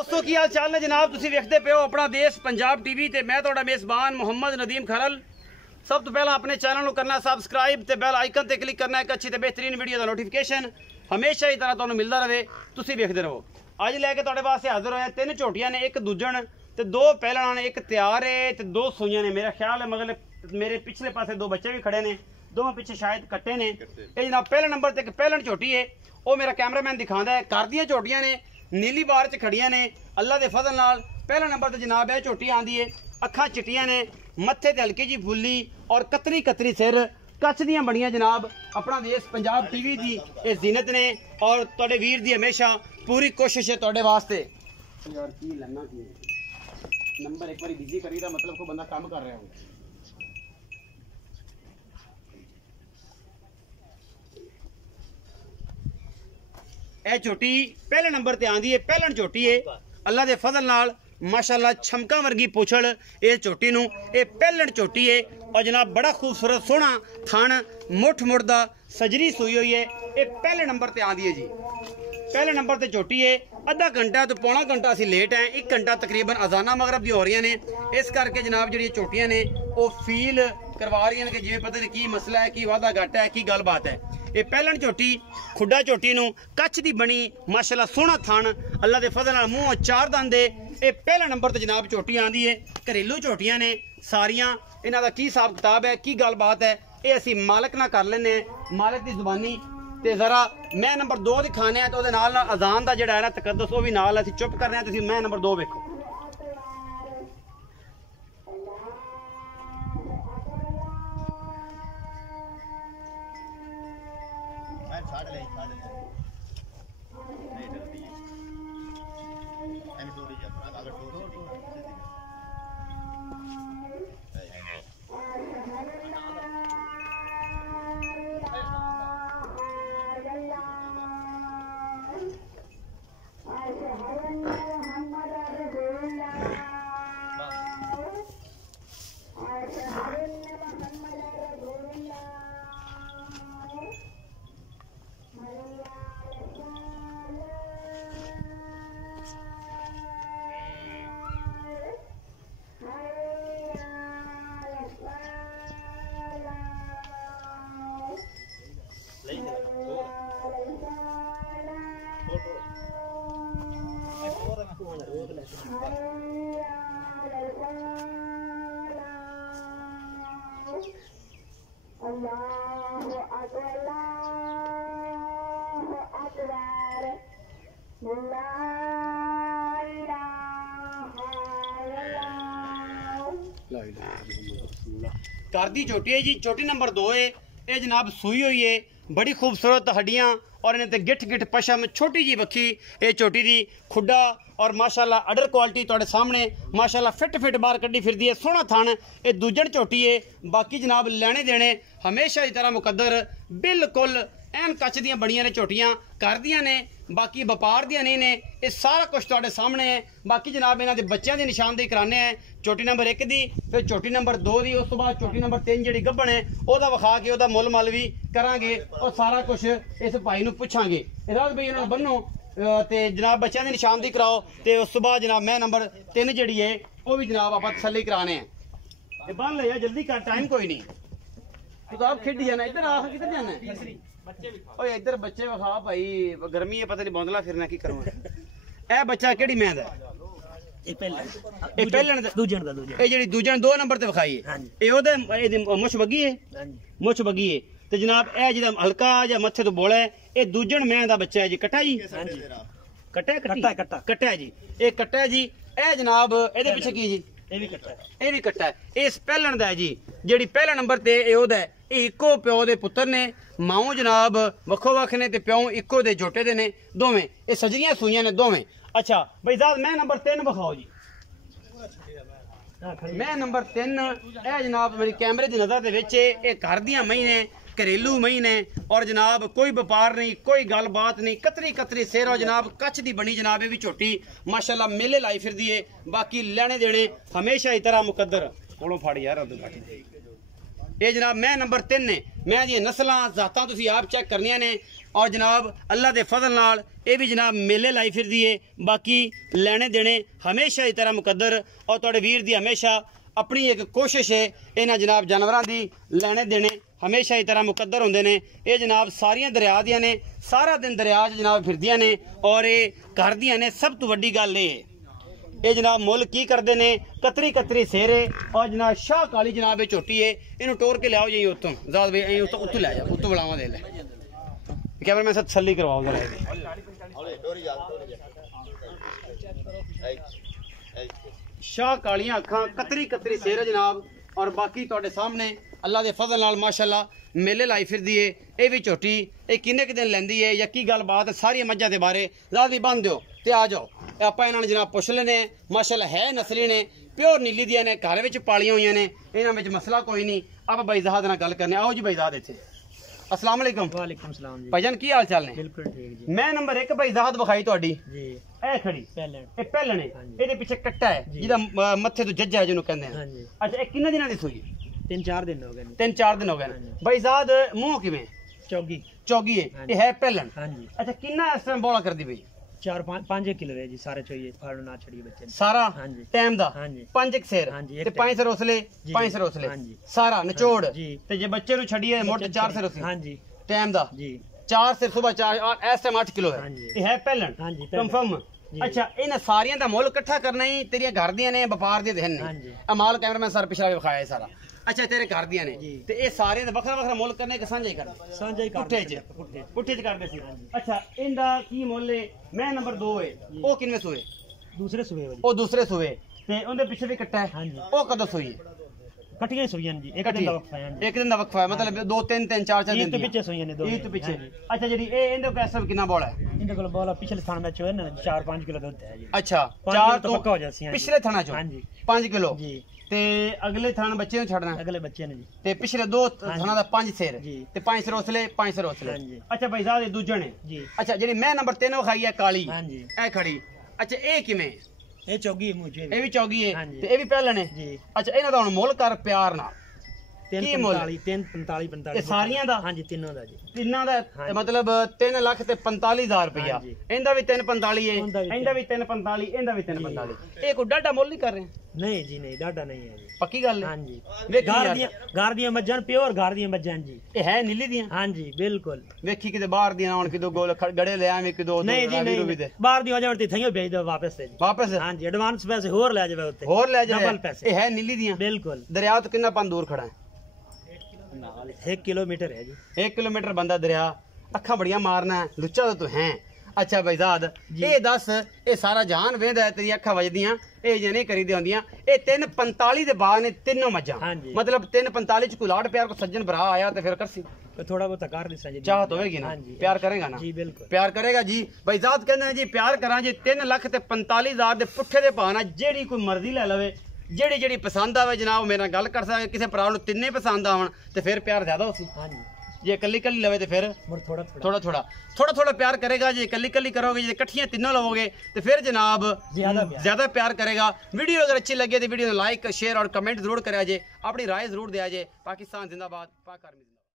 दोस्तों की हाल चाल है जनाब, तुसीं वेखदे पे हो अपना देश पंजाब टीवी ते मैं तुहाडा मेज़बान मोहम्मद नदीम खरल। सब तो पहला अपने चैनल को करना सबसक्राइब ते बेल आइकन ते क्लिक करना एक अच्छी ते बेहतरीन वीडियो का नोटिफिकेशन हमेशा ही तरह तुहानूं मिलता रहे, तुसीं वेखदे रहो। अज लैके तुहाडे वास्ते हाजिर होया तीन झोटियां ने, एक दूजन ते दो पहलना ने, एक तैयार है ते दो सूइयां ने। मेरा ख्याल है मगर मेरे पिछले पासे दो बच्चे भी खड़े ने, दोवें पिछे शायद कट्टे ने। ये जनाब पहले नंबर ते एक पहलन झोटी है, वो मेरा कैमरामैन दिखाता है। घर दियां झोटियां ने, नीली बार च खड़ियां ने अल्लाह के फजल नाल। पहला नंबर ते जनाब है झोटी आंदी है, अखां चिट्टियां ने, मत्थे ते हल्की जी फुल्ली और कतरी कतरी सिर, कच्छ दियां बड़ियां जनाब। अपना देश पंजाब टीवी दी ये जीनत ने और तुहाडे वीर दी हमेशा पूरी कोशिश है तुहाडे वास्ते। यार की लन्ना की नंबर एक बार बिजी करी दा मतलब को बंदा काम कर रहा हो। ए झोटी पहले नंबर ते आंदी है, पहलन झोटी है अल्लाह दे फजल नाल माशाअल्लाह छमका वर्गी पुछड़ इस झोटी नूं। ये पहलन झोटी है और जनाब बड़ा खूबसूरत सोहना थन मुठ मुड़दा सजरी सूई हुई है। ये पहले नंबर ते आंदी है जी, पहले नंबर ते झोटी है। अद्धा घंटा तो पौना घंटा असीं लेट हैं, एक घंटा तकरीबन अजाना मगरब दी हो रही ने। इस करके जनाब जी झोटियां ने वो फील करवा रही हैं कि जिवें पता नहीं की मसला है, की वादा घाटा है, की गलबात है। ये पहलन झोटी खुड्डा झोटी नूं कच्छ दी बनी माशाअल्लाह सोहना थन अल्लाह दे फजल नाल मूंह चार दंद है। ये पहला नंबर ते जनाब झोटी आंदी है। घरेलू झोटियां ने सारियां, इन्हां दा की हिसाब किताब है, की गलबात है, ये असीं मालक ना कर लैने मालक दी जुबानी। ते जरा मैं नंबर 2 दिखाने तो उहदे नाल अजान दा जिहड़ा है ना तकद्दुस वो भी नाल असीं चुप करने। तुसीं मैं नंबर 2 वेखो। घर दी झोटी है जी, झोटी नंबर 2 है। ये जनाब सूई हुई है, बड़ी खूबसूरत हड्डियां और इन्हें ते गिठ गिठ पशम, छोटी जी बखी ये झोटी दी। खुड्डा और माशाअल्लाह अडर क्वालिटी तुहाडे सामने माशाअल्लाह फिट फिट बाहर कड्डी फिरदी है, सोहना थन। ये दूजन झोटी है। बाकी जनाब लेने देने हमेशा की तरह मुकद्दर, बिल्कुल एन कच्च दियां बड़ियां ने झोटियां, घर दियां ने, बाकी व्यापार दियां नहीं ने। ये सारा कुछ तुहाडे सामने है। बाकी जनाब इन्हां दे बच्चों की निशानदेही कराने हैं, झोटी नंबर 1 दी, फिर झोटी नंबर 2 दी, उस तो बाद झोटी नंबर 3 जिहड़ी गब्बन है ओहदा विखा के ओहदा मुल मल भी करांगे और सारा कुछ इस भाई नूं पुछांगे। राज भाई इन्हां नूं बन्नो ते जनाब बच्चों की निशानदेही कराओ ते उस तो बाद जनाब मैं नंबर 3 जिहड़ी है वो भी जनाब आप तसल्ली कराने हैं। बन ले यार जल्दी कर, टाइम कोई नहीं, तू आप खेडी जाना। इधर आ, किधर जाना है? ओए इधर बच्चे विखा भाई, गर्मी है पता नहीं बौंदला फिरना की करूँ। ए बच्चा केड़ी मैं दा? दूजन 2 नंबर ते विखाई है। ये ओदे मुछ बगी है, मुछ बगी है। ते जनाब ए जिहदा हल्का जा मत्थे तो बोला है, ये दूजन मैं दा बच्चा है जी। कट्टा जी, कट्टा कट्टा जी, ये कट्टा जी। ए जनाब एदे पिछे की जी? ये भी कट्टा है। इस पहलन दा जी, जेड़ी पहला नंबर ते ए ओदा है। ये इको प्यो दे पुत्र ने, माऊ जनाब वक्खो वक्ख ने ते प्यो इको दे झोटे दे ने दोवें। ये सजरियां सूइयां ने दोवें। अच्छा भाई साहब मैं नंबर 3 विखाओ जी। मैं नंबर 3 ए जनाब मेरी कैमरे की नजर दे विच ये घर दियां मई ने, घरेलू मई ने और जनाब कोई व्यापार नहीं, कोई गलबात नहीं, कतरी कतरी सिर और जनाब कच्छ दी बनी जनाब ये भी झोटी माशाअल्लाह मेले लाई फिरदी है। बाकी लेने देने हमेशा ही तरह मुकद्दर कोलों फाड़ी यार ये जनाब मैं नंबर 3 ने मैं दी नस्ल जातां तुसीं आप चेक करनियां ने और जनाब अल्लाह के फजल नाल ये भी जनाब मेले लाई फिरदी है। बाकी लेने देने हमेशा ही तरह मुकद्दर और तुहाडे वीर दी हमेशा अपनी एक कोशिश है इन्हां जनाब जानवरां दी लेने देने हमेशा ही तरह मुकद्दर होंदे ने। ये जनाब सारियां दरिया दियां ने सारा दिन दरिया च जनाब फिरदियां ने और ये घर दियां ने। सब तो वड्डी गल ये जनाब मुल की करते ने कतरी कतरी सेरे और जनाब शाह काली जनाब ये झोटी है इन्हू टोर के लियाओ जी उत्तों जाद भाई उत्तों लै जाओ उत्तों बुलावा दे ले कैमरा मैं तसल्ली करवाओ जरा शाह कालियां अखां कतरी कतरी सेरे जनाब और बाकी तुहाडे सामने अल्लाह के फजल नाल माशाअल्लाह मेले लाई फिरदी है। ये भी झोटी ये किन्ने क दिन लैंदी है या की गल बात सारी मज्जां दे बारे जाद भी बन दिओ ते आ जाओ ਆਪਾਂ ਇਹਨਾਂ ਨੂੰ ਜਨਾਬ ਪੁੱਛ ਲੈਨੇ ਮਾਸ਼ਾਅੱਲਾ ਹੈ ਨਸਲੀ ਨੇ ਪਿਓਰ ਨੀਲੀ ਦੀਆਂ ਨੇ ਘਰ ਵਿੱਚ ਪਾਲੀਆਂ ਹੋਈਆਂ ਨੇ ਇਹਨਾਂ ਵਿੱਚ ਮਸਲਾ ਕੋਈ ਨਹੀਂ। ਆਪਾਂ ਬਾਈਜ਼ਾਦ ਨਾਲ ਗੱਲ ਕਰਨੇ ਆਓ ਜੀ ਬਾਈਜ਼ਾਦ ਇੱਥੇ अस्सलाम वालेकुम वालेकुम सलाम जी भाईजान की हाल चाल ने बिल्कुल ठीक जी मैं नंबर 1 बाईजाद विखाई ਤੁਹਾਡੀ जी ਇਹ ਖੜੀ पहले ਇਹ ਪਹਿਲਣੇ ਇਹਦੇ ਪਿੱਛੇ ਕੱਟਾ ਹੈ ਜਿਹਦਾ ਮੱਥੇ ਤੋਂ ਜੱਜਾ ਜਿਹਨੂੰ ਕਹਿੰਦੇ ਆ। ਹਾਂਜੀ ਅੱਛਾ ਇਹ ਕਿੰਨੇ ਦਿਨਾਂ ਦੀ ਸੂਈ 3-4 दिन हो गए 3-4 दिन हो गए ਬਾਈਜ਼ਾਦ ਮੂੰਹ ਕਿਵੇਂ चौगी ਚੌਗੀ ਹੈ ਇਹ ਹੈ ਪਹਿਲਣ। ਹਾਂਜੀ ਅੱਛਾ ਕਿੰਨਾ ਇਸ ਟਾਈਮ ਬੋਲਾ ਕਰਦੀ ਪਈ 4-5 किलो है जी सारे चाहिए फाड़ो ना छड़िए बच्चे ने ਸਾਰਾ ਹਾਂਜੀ ਟਾਈਮ ਦਾ ਹਾਂਜੀ 5 ਸਿਰ ਹਾਂਜੀ, ਤੇ 5 ਸਿਰ ਉਸਲੇ 5 ਸਿਰ ਉਸਲੇ ਸਾਰਾ ਨਿਚੋੜ ਜੀ ਤੇ ਜੇ ਬੱਚੇ ਨੂੰ ਛੱਡੀਏ ਮੋਟੇ 4 ਸਿਰ ਉਸਲੇ ਹਾਂਜੀ ਟਾਈਮ ਦਾ जी 4 ਸਿਰ ਸਵੇਰ 4 ਇਸ ਟਾਈਮ 8 ਕਿਲੋ ਹੈ ਹਾਂਜੀ ਇਹ ਹੈ ਪਹਿਲਣ ਹਾਂਜੀ ਕੰਫਰਮ। ਅੱਛਾ ਇਹਨਾਂ ਸਾਰੀਆਂ ਦਾ ਮੁੱਲ ਇਕੱਠਾ ਕਰਨਾ ਹੀ ਤੇਰੀਆਂ ਘਰ ਦੀਆਂ ਨੇ ਵਪਾਰ ਦੇ ਦੇਣ ਨੇ ਹਾਂਜੀ ਅਮਾਲ ਕੈਮਰਾਮੈਨ ਸਰ ਪਿਛਲਾ ਵਿਖਾਇਆ ਸਾਰਾ। ਅੱਛਾ ਤੇਰੇ ਘਰ ਦੀਆਂ ਨੇ ਜੀ। ਤੇ ਇਹ ਸਾਰੇ ਦਾ ਵੱਖਰਾ ਵੱਖਰਾ ਮੁੱਲ ਕਰਨੇ ਕਿ ਸਾਂਝਾ ਹੀ ਕਰਨਾ सांझा ही ਪੁੱਠੇ कर ਚ ਪੁੱਠੇ ਚ ਕਰਦੇ ਸੀ। ਅੱਛਾ ਇਹਦਾ ਕੀ ਮੁੱਲ ਹੈ ਮੈਂ ਨੰਬਰ 2 ਹੈ ਉਹ ਕਿੰਨੇ ਸੂਏ दूसरे सुबह हो जी ਉਹ ਦੂਸਰੇ ਸੂਏ ਤੇ ਉਹਦੇ ਪਿੱਛੇ ਵੀ ਕੱਟਾ ਹੈ ਹਾਂਜੀ ਉਹ ਕਦੋਂ ਸੂਈ कटिया सुइयां जी एक दिन का वक्फा है जी ਇੱਕ ਦਿਨ ਦਾ ਵਕਫਾ ਹੈ ਮਤਲਬ 2 3 3 4 4 ईद ਦਿਨ तो ਦੀਆਂ पीछे सुइयां ने दो ਇਹ ਤੋਂ ਪਿੱਛੇ। ਅੱਛਾ ਜਿਹੜੀ ਇਹ ਇਹਦੇ ਕੋਲ ਐਸਾ ਕਿੰਨਾ ਬੋਲ ਹੈ इनके को बोला पिछले स्थान में चो है ना 4-5 किलो दूध है जी ਅੱਛਾ 5 4 किलो तो ਤੋਂ पक्का हो जासी है ਪਿਛਲੇ ਥਾਣਾ ਚੋਂ हाँ जी 5 ਕਿਲੋ जी ਤੇ ਅਗਲੇ ਥਾਣ ਬੱਚੇ ਨੂੰ ਛੱਡਣਾ अगले बच्चे ने जी ਤੇ ਪਿਛਲੇ 2 ਥਾਣਾ ਦਾ 5 ਸਿਰ ਜੀ। ਤੇ 5 ਸਿਰ ਉਸਲੇ 5 ਸਿਰ ਉਸਲੇ। ਹਾਂਜੀ। ਅੱਛਾ ਭਾਈ ਸਾਹਿਬ ਇਹ ਦੂਜੇ ਨੇ जी ਅੱਛਾ ਜਿਹੜੀ ਮੈਂ ਨੰਬਰ 3 ਵਿਖਾਈ ਹੈ ਕਾਲੀ हाँ जी ਇਹ ਖੜੀ ਅੱਛਾ ਇਹ ਕਿਵੇਂ ये चौगी मुझे ਇਹ ਵੀ ਚੌਗੀ ਹੈ ਹਾਂਜੀ। ਤੇ ਇਹ ਵੀ ਪਹਿਲਾਂ ਨੇ जी ਅੱਛਾ ਇਹਨਾਂ ਦਾ ਹੁਣ ਮੁੱਲ ਕਰ ਪਿਆਰ ਨਾਲ ਕੀ ਮੁੱਲ? 3-45 ਇਹ ਸਾਰੀਆਂ ਦਾ हाँ जी तीनों का जी ਤਿੰਨਾਂ ਦਾ ਹਾਂਜੀ। ਮਤਲਬ 3 ਲੱਖ ਤੇ 45,000 ਰੁਪਇਆ ਹਾਂਜੀ। ਇਹਦਾ ਵੀ 345 ਹੈ ਉਹਦਾ ਵੀ ਇਹਦਾ ਵੀ 345 ਇਹਦਾ ਵੀ 345 ਇਹ ਕੋਈ ਡਾਢਾ ਮੁੱਲ ਨਹੀਂ ਕਰ ਰਹੇ नहीं जी नहीं डाटा नहीं है जी ਪੱਕੀ ਗੱਲ ਹੈ। हाँ जी ਵੇਖੀ ਯਾਰ, गार दिया मज्जन प्योर गार दिया मज्जन जी ਇਹ ਹੈ ਨੀਲੀ ਦੀਆਂ हाँ जी बिल्कुल ਵੇਖੀ ਕਿਤੇ ਬਾਹਰ ਦੀਆਂ ਆਉਣ ਕਿਦੋਂ ਗੋਲ ਗੜੇ ਲੈ ਆਵੇਂ ਕਿਦੋਂ नहीं जी नहीं बाहर दी वजह थई भेज दो वापस से जी ਵਾਪਸ हाँ जी एडवांस पैसे होर ले जावे उत्ते ਹੋਰ ਲੈ ਜਾ डबल पैसे ਇਹ ਹੈ ਨੀਲੀ ਦੀਆਂ बिल्कुल ਦਰਿਆ ਤੋਂ ਕਿੰਨਾ ਪੰਨ ਦੂਰ ਖੜਾ ਹੈ 1 किलोमीटर है जी 1 किलोमीटर बंदा दरिया अखा बढ़िया मारना है लुच्चा तो तू है। अच्छा भाईजाद ये दस ये सारा जहान वेंदा है तेरी अखा वजदियां ये जे नहीं करी दी होंदियां ये 3:45 दे बाद ने तीनों मज्जां हाँ जी। मतलब 3:45 च कोई लाड प्यार को सज्जन भरा आया तो फिर करसी तो थोड़ा बहुत कर दिसा जी चाहत होएगी ना हाँ जी प्यार करेगा ना जी बिल्कुल प्यार करेगा जी। भाईजाद कहंदे ने जी प्यार करा जी 3,45,000 दे पुट्ठे दे भाना जेड़ी कोई मर्जी ले लवे ਜਿਹੜੀ ਜਿਹੜੀ ਪਸੰਦ ਆਵੇ ਜਨਾਬ ਮੇਰੇ ਨਾਲ ਗੱਲ ਕਰ ਸਕਦੇ ਕਿਸੇ ਭਰਾ ਨੂੰ ਤਿੰਨੇ ਪਸੰਦ ਆਵਣ ਤੇ ਫਿਰ ਪਿਆਰ ਜ਼ਿਆਦਾ ਹੋਸੀ। हाँ जी ਜੇ ਇਕੱਲੀ ਇਕੱਲੀ ਲਵੇ ਤੇ ਫਿਰ ਥੋੜਾ ਥੋੜਾ ਪਿਆਰ ਕਰੇਗਾ। ਜੇ ਇਕੱਲੀ ਇਕੱਲੀ ਕਰੋਗੇ ਜੇ ਇਕੱਠੀਆਂ ਤਿੰਨੋਂ ਲਵੋਗੇ ਤੇ ਫਿਰ ਜਨਾਬ ਜ਼ਿਆਦਾ ਪਿਆਰ ਕਰੇਗਾ। ਵੀਡੀਓ ਅਗਰ ਅੱਛੀ ਲੱਗੇ ਤੇ ਵੀਡੀਓ ਨੂੰ ਲਾਈਕ शेयर और कमेंट जरूर करा जे अपनी राय जरूर दिया जे। पाकिस्तान जिंदाबाद पाक आर्मी।